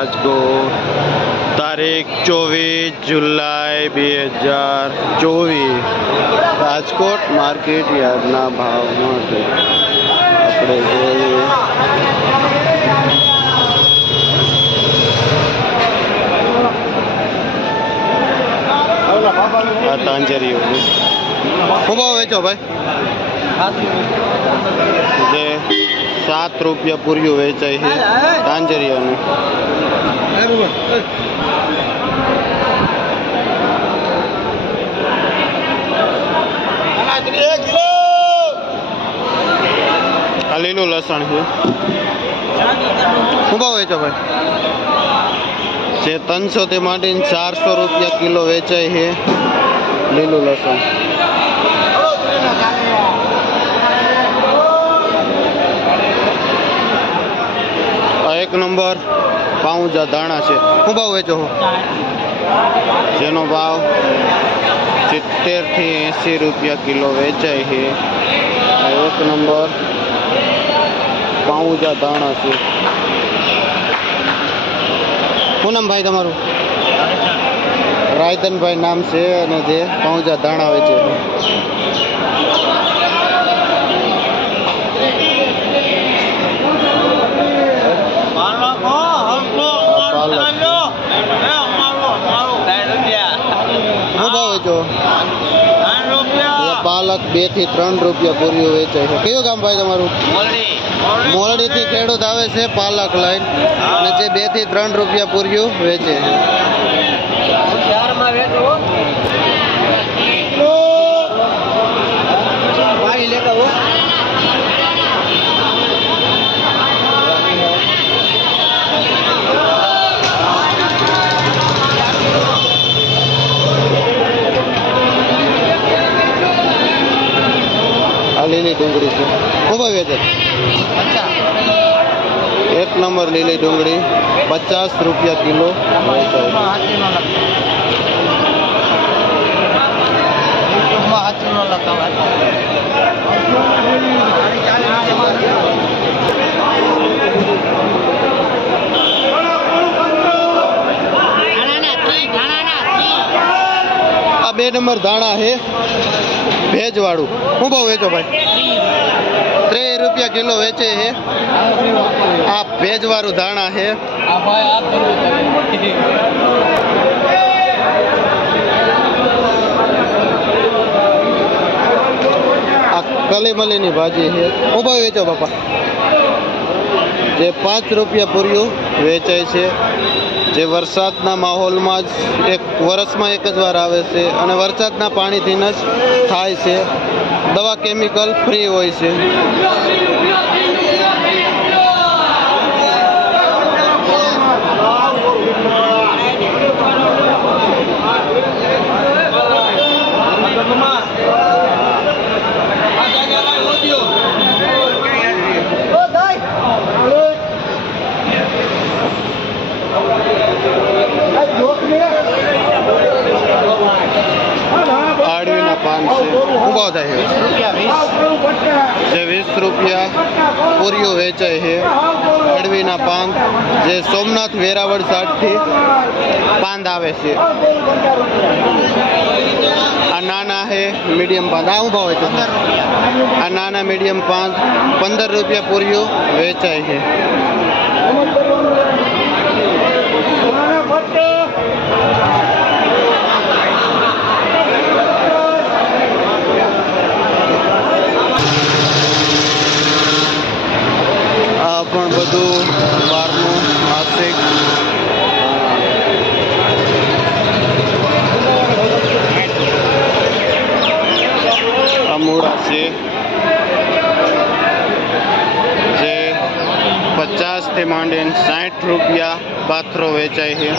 રાજકોટ તારીખ 24 જુલાઈ 2024 રાજકોટ માર્કેટ યાર્ડના ભાવ માટે આપણે જોઈએ આ તાંજરીઓ શું ભાવ વેચો ભાઈ જે 7 રૂપિયા પૂર્યું વેચાય છે તાંજરીઓનું આ લીલું લસણ છે શું ભાવ વેચો ભાઈ જે 300 થી માંડીને 400 રૂપિયા કિલો વેચાય છે લીલું લસણ એક નંબર પાઉંજા દાણા છે શું ભાવ વેચો જેનો ભાવ 70 થી 80 રૂપિયા કિલો વેચાય છે એક નંબર પાઉંજા દાણા છે શું નામ ભાઈ તમારું રાયધનભાઈ નામ છે અને જે પાઉંજા દાણા વેચે છે પાલક 2 થી 3 રૂપિયા પૂર્યું વેચાય છે કયું ગામ ભાઈ તમારું મોરડી થી ખેડૂત આવે છે પાલક લઈને અને જે 2 થી 3 રૂપિયા પૂર્યું વેચે લીલી ડુંગળી છે શું ભાવ વેચે એક નંબર લીલી ડુંગળી 50 રૂપિયા કિલો આ 2 નંબર દાણા છે ભેજ વાળું શું ભાવ વેચો ભાઈ 30 રૂપિયા કિલો વેચે છે આ ભેજ વાળું દાણા છે આ કલીમલીની ભાજી છે શું ભાવ વેચો બાપા જે 5 રૂપિયા પૂર્યું વેચાય છે જે વરસાદના માહોલમાં જ એક વર્ષમાં એક જ વાર આવે છે અને વરસાદના પાણીથી જ થાય છે દવા કેમિકલ ફ્રી હોય છે આડવીના પાન છે શું ભાવ થાય જે 20 રૂપિયા પૂરીઓ વેચાય છે અડવીના પાન જે સોમનાથ વેરાવળ સાઈડથી પાંદ આવે છે આ નાના છે મીડિયમ પાંદ આ શું ભાવ છે આ નાના મીડિયમ પાંદ 15 રૂપિયા પૂરીઓ વેચાય છે આ પણ બધું બહારનું માસિક મૂળા છે જે 50 થી માંડીને 60 રૂપિયા પાથરો વેચાય છે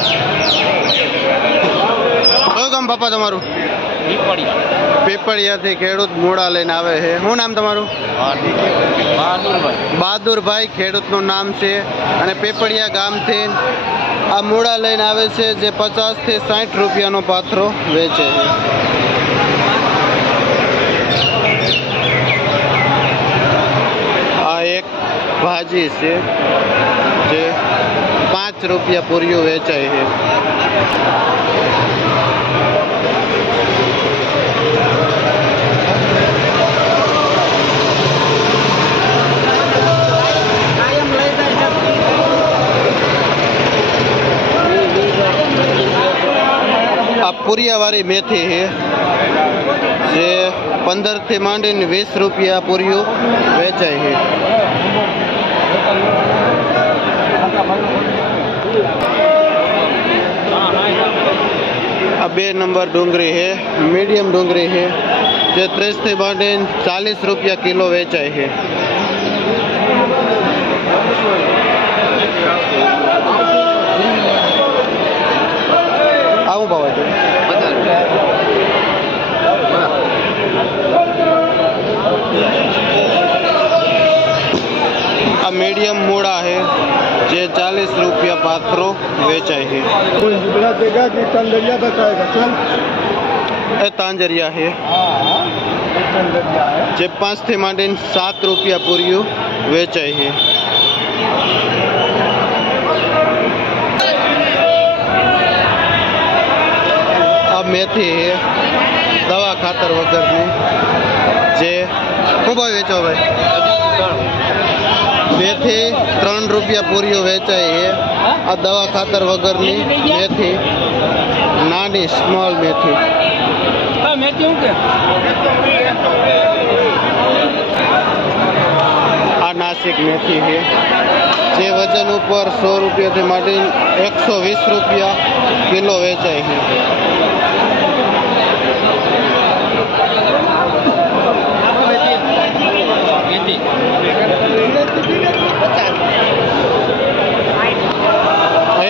કયું ગામ બાપા તમારું પીપળિયાથી ખેડૂત મૂળા લઈને આવે છે શું નામ તમારું બહાદુરભાઈ ખેડૂતનું નામ છે અને પીપળિયા ગામથી આ મૂળા લઈને આવે છે જે 50 થી 60 રૂપિયાનો પાથરો વેચે છે આ એક ભાજી છે જે 5 રૂપિયા પૂરીઓ વેચાય છે. આ પૂરિયાવાળી મેથી છે જે 15 થી માંડીને 20 રૂપિયા પૂરીઓ વેચાય છે. આ 2 નંબર ડુંગળી છે, મીડિયમ ડુંગળી છે જે 30 થી માંડીને 40 રૂપિયા કિલો વેચાય છે. આવું ભાવ છે. આ મીડિયમ મૂળા છે જે 40 રૂપિયા પાથરો વેચાય છે. એ તાંજરિયા છે જે 5 થી માંડીને 7 રૂપિયા પૂરીઓ વેચાય છે. આ મેથી છે દવા ખાતર વગરની જે શું ભાવ વેચો ભાઈ? 2 થી 3 રૂપિયા પૂરીઓ વેચાય છે. આ દવા ખાતર વગરની મેથી, નાની સ્મોલ મેથી. આ નાસિક મેથી છે જે વજન ઉપર 100 રૂપિયાથી માંડીને 120 રૂપિયા કિલો વેચાય છે.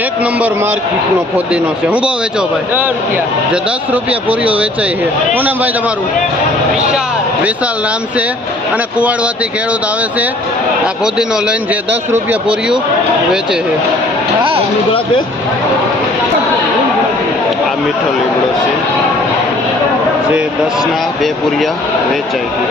એક નંબર માર્કેટનો ફોદીનો છે. શું ભાવ વેચો ભાઈ? 10 રૂપિયા. જે 10 રૂપિયા પૂરીઓ વેચાય છે. શું નામ ભાઈ તમારું? વિશાલ નામ છે અને કુવાડવાથી ખેડૂત આવે છે આ ફોદીનો લઈને જે 10 રૂપિયા પૂરીઓ વેચે છે. આ મીઠો લીમડો છે જે 10 ના 2 પૂરિયા વેચાય છે.